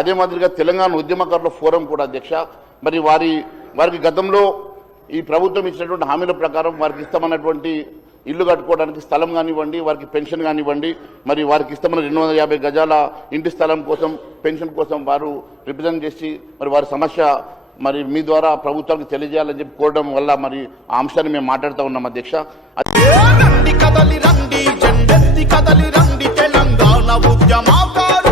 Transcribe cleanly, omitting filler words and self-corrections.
అదే మాదిరిగా తెలంగాణ ఉద్యమకారుల ఫోరం కూడా అధ్యక్ష మరి వారికి గతంలో ఈ ప్రభుత్వం ఇచ్చినటువంటి హామీల ప్రకారం వారికి ఇస్తామన్నటువంటి ఇల్లు కట్టుకోవడానికి స్థలం కానివ్వండి, వారికి పెన్షన్ కానివ్వండి, మరి వారికి ఇస్తామన్న 250 గజాల ఇంటి స్థలం కోసం పెన్షన్ కోసం వారు రిప్రజెంట్ చేసి మరి వారి సమస్య మరి మీ ద్వారా ప్రభుత్వానికి తెలియజేయాలని చెప్పి కోరడం వల్ల మరి ఆ అంశాన్ని మేము మాట్లాడుతూ ఉన్నాం అధ్యక్ష. రండి కదలి రండి జెండెత్తి కదలి రండి తెలంగాణ ఉద్యమకారులారా.